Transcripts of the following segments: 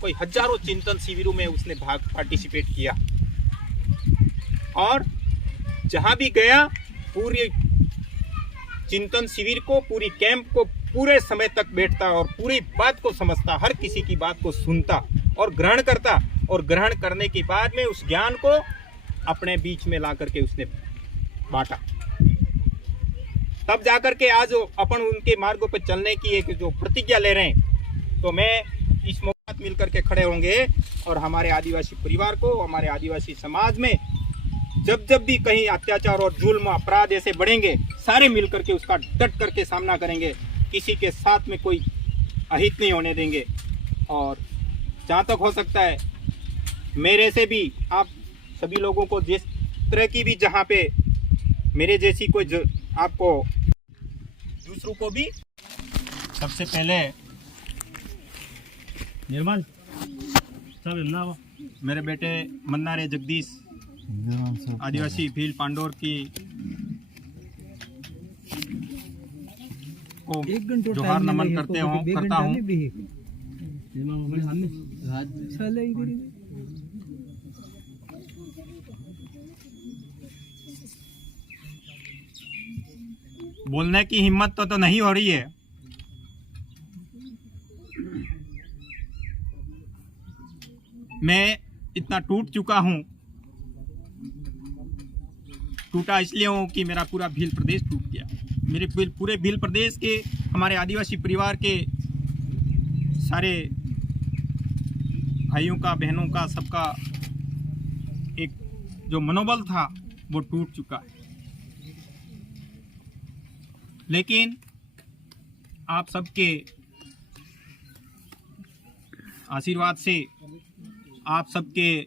कोई हजारों चिंतन शिविरों में उसने पार्टिसिपेट किया और जहां भी गया पूरी चिंतन शिविर को, पूरी कैंप को पूरे समय तक बैठता और पूरी बात को समझता, हर किसी की बात को सुनता और ग्रहण करता, और ग्रहण करने के बाद में उस ज्ञान को अपने बीच में ला करके उसने बांटा। तब जाकर के आज अपन उनके मार्गों पर चलने की एक जो प्रतिज्ञा ले रहे हैं, तो मैं इस मौके पर मिलकर के खड़े होंगे और हमारे आदिवासी परिवार को, हमारे आदिवासी समाज में जब जब भी कहीं अत्याचार और जुल्म अपराध ऐसे बढ़ेंगे, सारे मिलकर के उसका डट करके सामना करेंगे, किसी के साथ में कोई अहित नहीं होने देंगे। और जहाँ तक हो सकता है मेरे से भी आप सभी लोगों को जिस तरह की भी, जहाँ पे मेरे जैसी कोई आपको दूसरों को भी, सबसे पहले निर्मल सब ना मेरे बेटे मन्नारे जगदीश आदिवासी भील पांडोर की को जोहार नमन करता हूँ। बोलने की हिम्मत तो नहीं हो रही है। मैं इतना टूट चुका हूँ। टूटा इसलिए हूँ कि मेरा पूरा भील प्रदेश टूट गया। मेरे पूरे भील प्रदेश के, हमारे आदिवासी परिवार के सारे भाइयों का, बहनों का, सबका एक जो मनोबल था वो टूट चुका है। लेकिन आप सबके आशीर्वाद से, आप सबके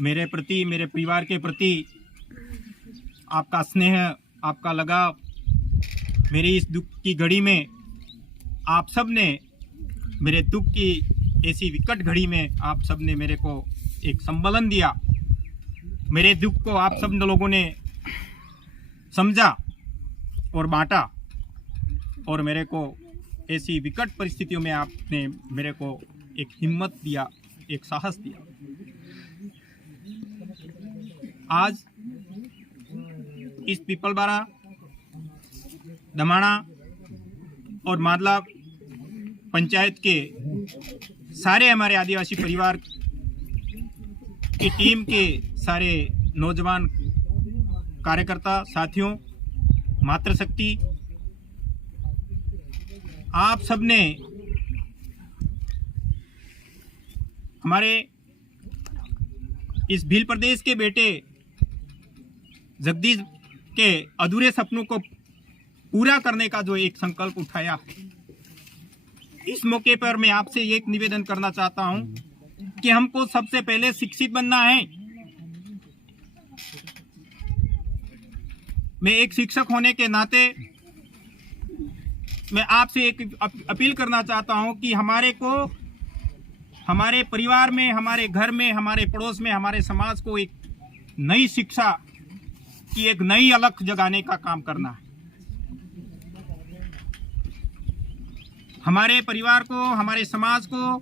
मेरे प्रति, मेरे परिवार के प्रति आपका स्नेह, आपका लगाव, मेरी इस दुख की घड़ी में आप सब ने, मेरे दुख की ऐसी विकट घड़ी में आप सब ने मेरे को एक संबलन दिया। मेरे दुख को आप सब लोगों ने समझा और बांटा, और मेरे को ऐसी विकट परिस्थितियों में आपने मेरे को एक हिम्मत दिया, एक साहस दिया। आज इस पीपलबारा, दमाणा और मादला पंचायत के सारे हमारे आदिवासी परिवार की टीम के सारे नौजवान कार्यकर्ता साथियों, मातृशक्ति, आप सबने हमारे इस भील प्रदेश के बेटे जगदीश के अधूरे सपनों को पूरा करने का जो एक संकल्प उठाया, इस मौके पर मैं आपसे एक निवेदन करना चाहता हूं कि हमको सबसे पहले शिक्षित बनना है। मैं एक शिक्षक होने के नाते मैं आपसे एक अपील करना चाहता हूं कि हमारे को, हमारे परिवार में, हमारे घर में, हमारे पड़ोस में, हमारे समाज को एक नई शिक्षा की एक नई अलख जगाने का काम करना है। हमारे परिवार को, हमारे समाज को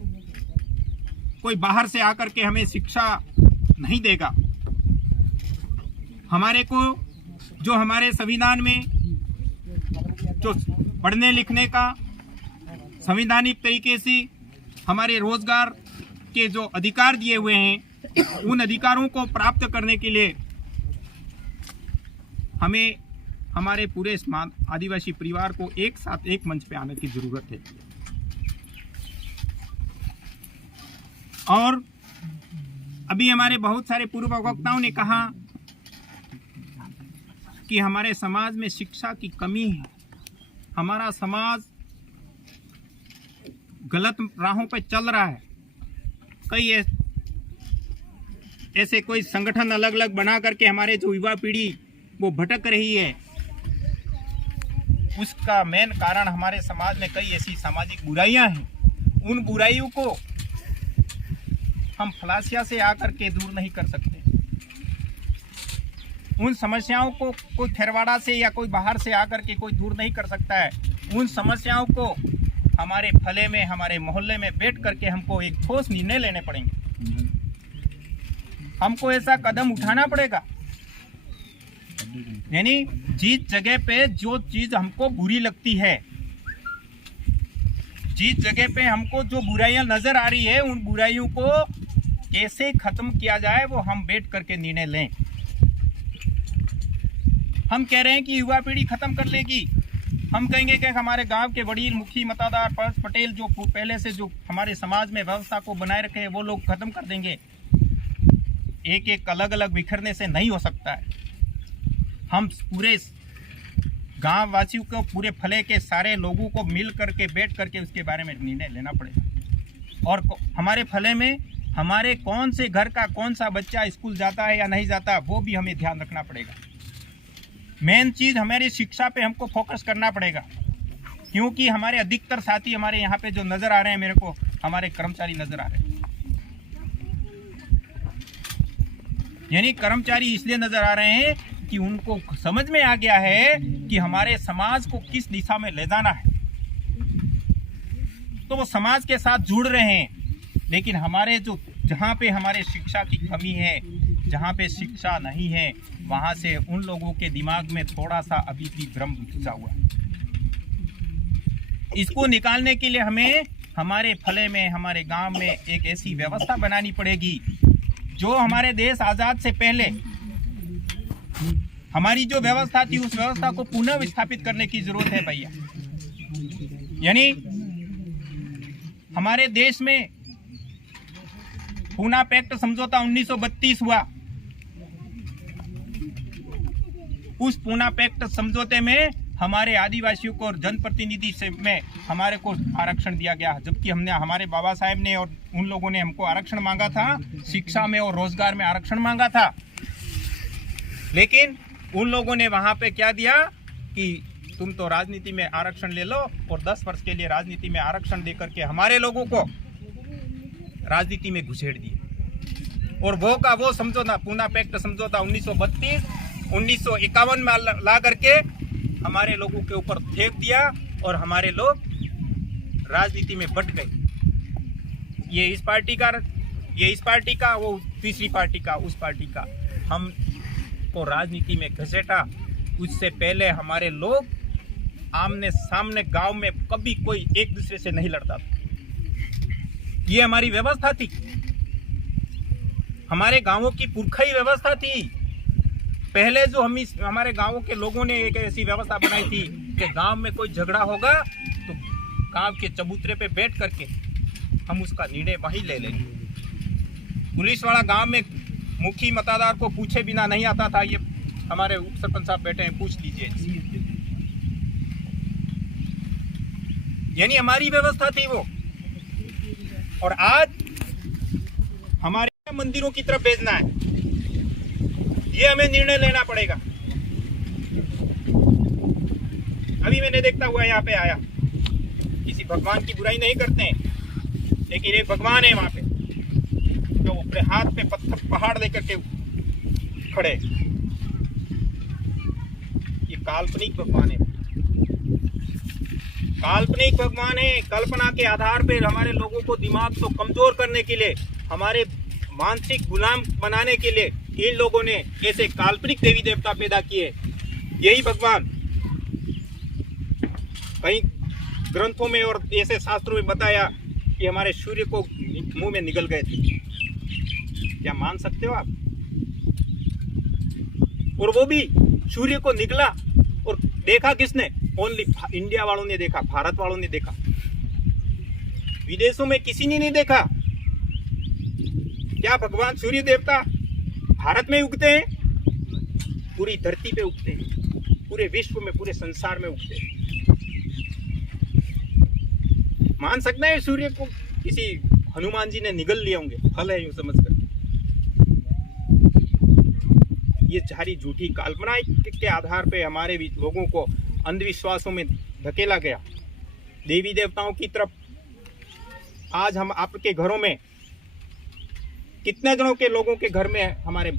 कोई बाहर से आकर के हमें शिक्षा नहीं देगा। हमारे को जो हमारे संविधान में जो पढ़ने लिखने का संवैधानिक तरीके से हमारे रोजगार के जो अधिकार दिए हुए हैं, उन अधिकारों को प्राप्त करने के लिए हमें हमारे पूरे आदिवासी परिवार को एक साथ एक मंच पे आने की जरूरत है। और अभी हमारे बहुत सारे पूर्व वक्ताओं ने कहा कि हमारे समाज में शिक्षा की कमी है, हमारा समाज गलत राहों पे चल रहा है। कई ऐसे कोई संगठन अलग अलग बना करके हमारे जो युवा पीढ़ी वो भटक रही है। उसका मेन कारण हमारे समाज में कई ऐसी सामाजिक बुराइयां हैं। उन बुराइयों को हम फलासिया से आकर के दूर नहीं कर सकते। उन समस्याओं को कोई खेरवाड़ा से या कोई बाहर से आकर के कोई दूर नहीं कर सकता है। उन समस्याओं को हमारे फले में, हमारे मोहल्ले में बैठ करके हमको एक ठोस निर्णय लेने पड़ेंगे। हमको ऐसा कदम उठाना पड़ेगा, यानी जिस जगह पे जो चीज हमको बुरी लगती है, जिस जगह पे हमको जो बुराइयां नजर आ रही है, उन बुराइयों को कैसे खत्म किया जाए वो हम बैठ करके निर्णय लें। हम कह रहे हैं कि युवा पीढ़ी खत्म कर लेगी, हम कहेंगे कि हमारे गांव के वडील, मुखी, मतादार, पटेल जो पहले से जो हमारे समाज में व्यवस्था को बनाए रखे हैं वो लोग खत्म कर देंगे। एक एक अलग अलग बिखरने से नहीं हो सकता है। हम पूरे गांव वासियों को, पूरे फले के सारे लोगों को मिल करके बैठ करके उसके बारे में निर्णय लेना पड़ेगा। और हमारे फले में हमारे कौन से घर का कौन सा बच्चा स्कूल जाता है या नहीं जाता, वो भी हमें ध्यान रखना पड़ेगा। मेन चीज हमारी शिक्षा पे हमको फोकस करना पड़ेगा, क्योंकि हमारे अधिकतर साथी हमारे यहाँ पे जो नजर आ रहे हैं, मेरे को हमारे कर्मचारी नजर आ रहे हैं। यानी कर्मचारी इसलिए नजर आ रहे हैं कि उनको समझ में आ गया है कि हमारे समाज को किस दिशा में ले जाना है, तो वो समाज के साथ जुड़ रहे हैं। लेकिन हमारे जो जहाँ पे हमारे शिक्षा की कमी है, जहाँ पे शिक्षा नहीं है, वहां से उन लोगों के दिमाग में थोड़ा सा अभी भी भ्रम घुसा हुआ है। इसको निकालने के लिए हमें हमारे फले में, हमारे गांव में एक ऐसी व्यवस्था बनानी पड़ेगी जो हमारे देश आजाद से पहले हमारी जो व्यवस्था थी, उस व्यवस्था को पुनः विस्थापित करने की जरूरत है भैया। यानी हमारे देश में पूना पैक्ट समझौता 1932 हुआ। उस पूना पैक्ट समझौते में हमारे आदिवासियों को और जनप्रतिनिधि से में हमारे को आरक्षण दिया गया, जबकि हमने, हमारे बाबा साहेब ने और उन लोगों ने हमको आरक्षण मांगा था, शिक्षा में और रोजगार में आरक्षण मांगा था। लेकिन उन लोगों ने वहां पे क्या दिया कि तुम तो राजनीति में आरक्षण ले लो, और 10 वर्ष के लिए राजनीति में आरक्षण देकर के हमारे लोगों को राजनीति में घुसेड़ दिए। और वो का वो समझौता, पूना पैक्ट समझौता 1932 1951 में ला करके हमारे लोगों के ऊपर फेंक दिया, और हमारे लोग राजनीति में बट गए। ये इस पार्टी का, वो तीसरी पार्टी का, उस पार्टी का, हम को राजनीति में घसीटा। उससे पहले हमारे लोग आमने सामने गांव में कभी कोई एक दूसरे से नहीं लड़ता था। ये हमारी व्यवस्था थी, हमारे गांवों की पुरखाई व्यवस्था थी। पहले जो हमारे गांवों के लोगों ने एक ऐसी व्यवस्था बनाई थी कि गांव में कोई झगड़ा होगा तो गांव के चबूतरे पे बैठ करके हम उसका निर्णय वहीं ले लेंगे। पुलिस वाला गांव में मुखी मतादार को पूछे बिना नहीं आता था। ये हमारे उप सरपंच साहब बैठे हैं, पूछ लीजिए। यानी हमारी व्यवस्था थी वो। और आज हमारे मंदिरों की तरफ भेजना है, ये हमें निर्णय लेना पड़ेगा। अभी मैंने देखता हुआ यहाँ पे आया, किसी भगवान की बुराई नहीं करते हैं, लेकिन एक भगवान है वहां पे जो अपने हाथ पे पत्थर पहाड़ लेकर के खड़े। ये काल्पनिक भगवान है, काल्पनिक भगवान है। कल्पना के आधार पर हमारे लोगों को दिमाग को कमजोर करने के लिए, हमारे मानसिक गुलाम बनाने के लिए इन लोगों ने ऐसे काल्पनिक देवी देवता पैदा किए। यही भगवान कई ग्रंथों में और ऐसे शास्त्रों में बताया कि हमारे सूर्य को मुंह में निगल गए थे। क्या मान सकते हो आप? और वो भी सूर्य को निगला और देखा किसने? ओनली इंडिया वालों ने देखा, भारत वालों ने देखा, विदेशों में किसी ने नहीं देखा। क्या भगवान सूर्य देवता भारत में उगते हैं? पूरी धरती पे उगते हैं, पूरे विश्व में, पूरे संसार में उगते हैं। मान सकते हैं सूर्य को किसी हनुमान जी ने निगल लिए होंगे, फल है यूं समझकर। ये सारी झूठी कल्पना के आधार पे हमारे लोगों को अंधविश्वासों में धकेला गया, देवी देवताओं की तरफ। आज हम आपके घरों में, कितने जनों के लोगों के घर में हमारे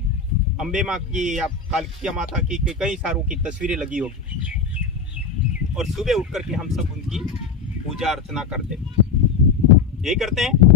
अम्बे माँ की या कालिका माता की कई सारों की तस्वीरें लगी होगी, और सुबह उठ करके हम सब उनकी पूजा अर्चना करते। यही करते हैं।